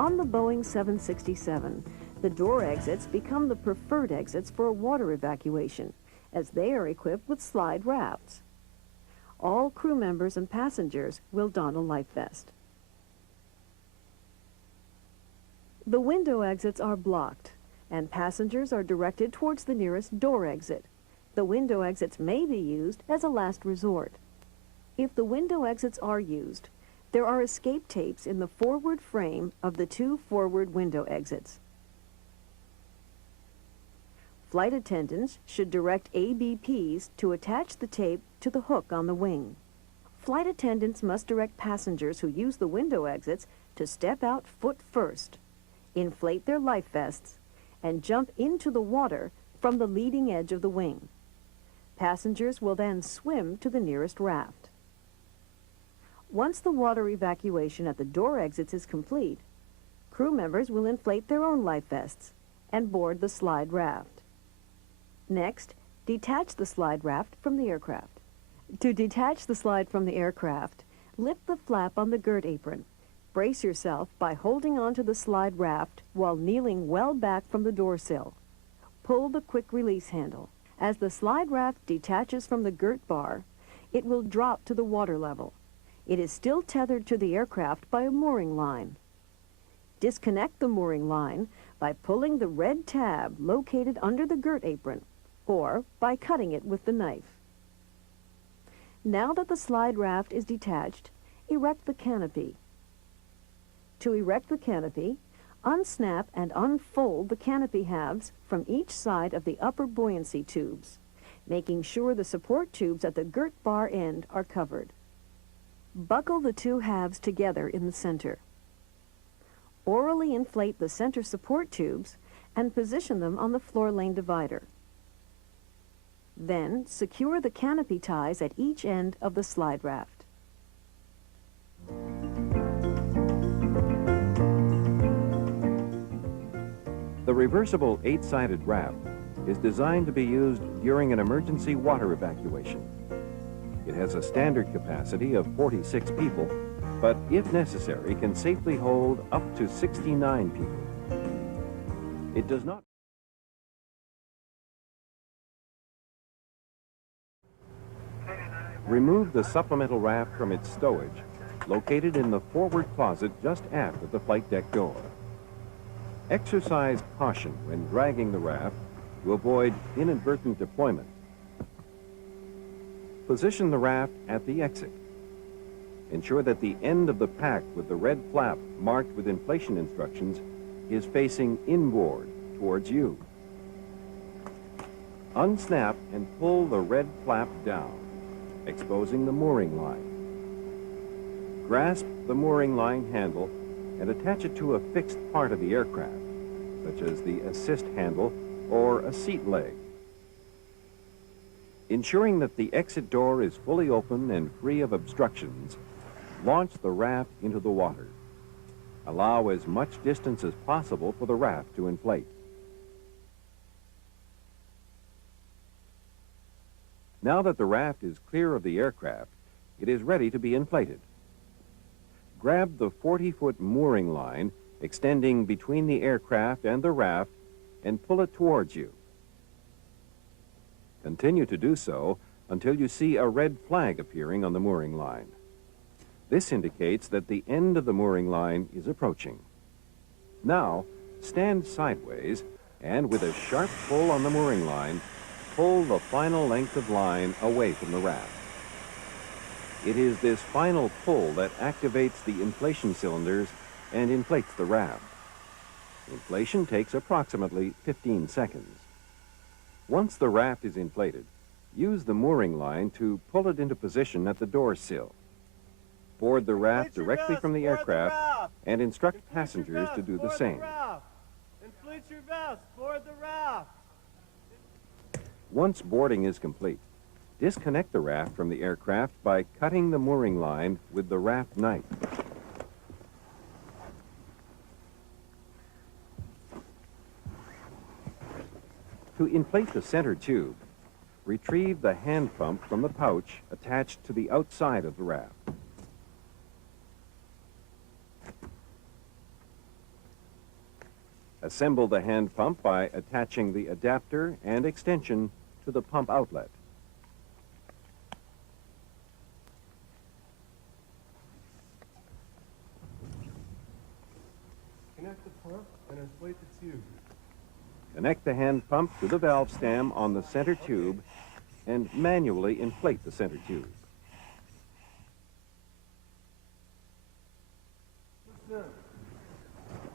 On the Boeing 767, the door exits become the preferred exits for a water evacuation, as they are equipped with slide rafts. All crew members and passengers will don a life vest. The window exits are blocked, and passengers are directed towards the nearest door exit. The window exits may be used as a last resort. If the window exits are used, there are escape tapes in the forward frame of the two forward window exits. Flight attendants should direct ABPs to attach the tape to the hook on the wing. Flight attendants must direct passengers who use the window exits to step out foot first, inflate their life vests, and jump into the water from the leading edge of the wing. Passengers will then swim to the nearest raft. Once the water evacuation at the door exits is complete, crew members will inflate their own life vests and board the slide raft. Next, detach the slide raft from the aircraft. To detach the slide from the aircraft, lift the flap on the girt apron. Brace yourself by holding onto the slide raft while kneeling well back from the door sill. Pull the quick release handle. As the slide raft detaches from the girt bar, it will drop to the water level. It is still tethered to the aircraft by a mooring line. Disconnect the mooring line by pulling the red tab located under the girt apron, or by cutting it with the knife. Now that the slide raft is detached, erect the canopy. To erect the canopy, unsnap and unfold the canopy halves from each side of the upper buoyancy tubes, making sure the support tubes at the girt bar end are covered. Buckle the two halves together in the center. Orally inflate the center support tubes and position them on the floor lane divider. Then secure the canopy ties at each end of the slide raft. The reversible 8-sided raft is designed to be used during an emergency water evacuation. It has a standard capacity of 46 people, but if necessary can safely hold up to 69 people. It does not. Remove the supplemental raft from its stowage, located in the forward closet just aft of the flight deck door. Exercise caution when dragging the raft to avoid inadvertent deployment. Position the raft at the exit. Ensure that the end of the pack with the red flap marked with inflation instructions is facing inboard towards you. Unsnap and pull the red flap down, exposing the mooring line. Grasp the mooring line handle and attach it to a fixed part of the aircraft, such as the assist handle or a seat leg. Ensuring that the exit door is fully open and free of obstructions, launch the raft into the water. Allow as much distance as possible for the raft to inflate. Now that the raft is clear of the aircraft, it is ready to be inflated. Grab the 40-foot mooring line extending between the aircraft and the raft and pull it towards you. Continue to do so until you see a red flag appearing on the mooring line. This indicates that the end of the mooring line is approaching. Now, stand sideways and with a sharp pull on the mooring line, pull the final length of line away from the raft. It is this final pull that activates the inflation cylinders and inflates the raft. Inflation takes approximately 15 seconds. Once the raft is inflated, use the mooring line to pull it into position at the door sill. Board the raft directly from the aircraft and instruct passengers to do the same. Inflate your vest, board the raft. Once boarding is complete, disconnect the raft from the aircraft by cutting the mooring line with the raft knife. To inflate the center tube, retrieve the hand pump from the pouch attached to the outside of the raft. Assemble the hand pump by attaching the adapter and extension to the pump outlet. Connect the pump and inflate the tube. Connect the hand pump to the valve stem on the center tube and manually inflate the center tube.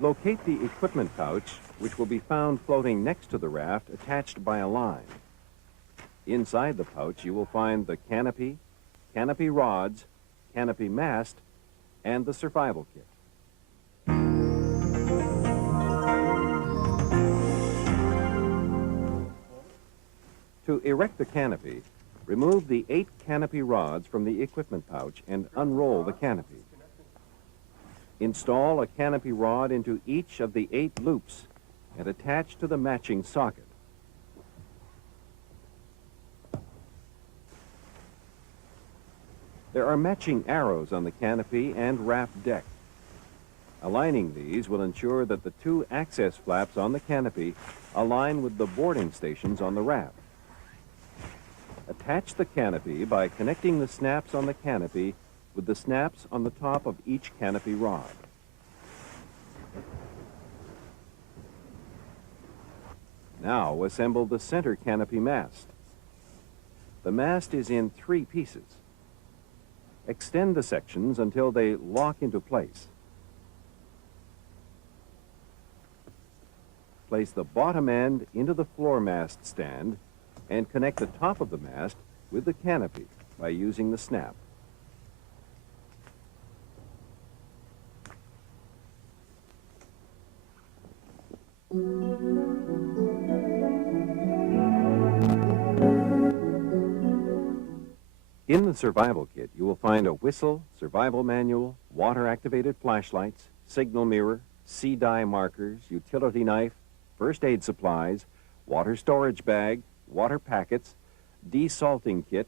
Locate the equipment pouch, which will be found floating next to the raft attached by a line. Inside the pouch, you will find the canopy, canopy rods, canopy mast, and the survival kit. To erect the canopy, remove the 8 canopy rods from the equipment pouch and unroll the canopy. Install a canopy rod into each of the 8 loops and attach to the matching socket. There are matching arrows on the canopy and raft deck. Aligning these will ensure that the 2 access flaps on the canopy align with the boarding stations on the raft. Attach the canopy by connecting the snaps on the canopy with the snaps on the top of each canopy rod. Now assemble the center canopy mast. The mast is in 3 pieces. Extend the sections until they lock into place. Place the bottom end into the floor mast stand and connect the top of the mast with the canopy by using the snap. In the survival kit, you will find a whistle, survival manual, water-activated flashlights, signal mirror, sea dye markers, utility knife, first aid supplies, water storage bag, water packets, desalting kit,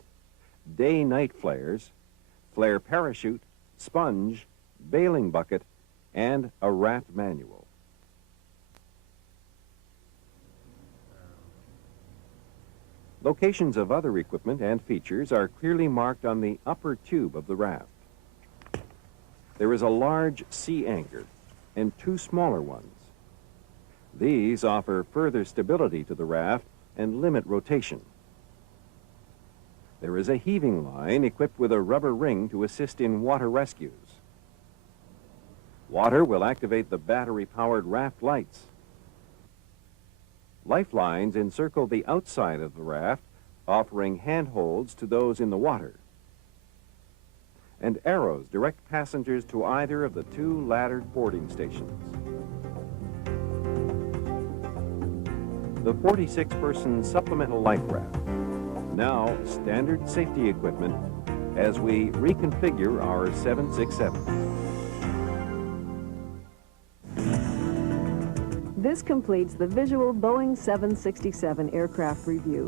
day-night flares, flare parachute, sponge, bailing bucket, and a raft manual. Locations of other equipment and features are clearly marked on the upper tube of the raft. There is a large sea anchor and 2 smaller ones. These offer further stability to the raft and limit rotation. There is a heaving line equipped with a rubber ring to assist in water rescues. Water will activate the battery-powered raft lights. Lifelines encircle the outside of the raft, offering handholds to those in the water. And arrows direct passengers to either of the 2 laddered boarding stations. The 46-person supplemental life raft, now standard safety equipment as we reconfigure our 767. This completes the visual Boeing 767 aircraft review.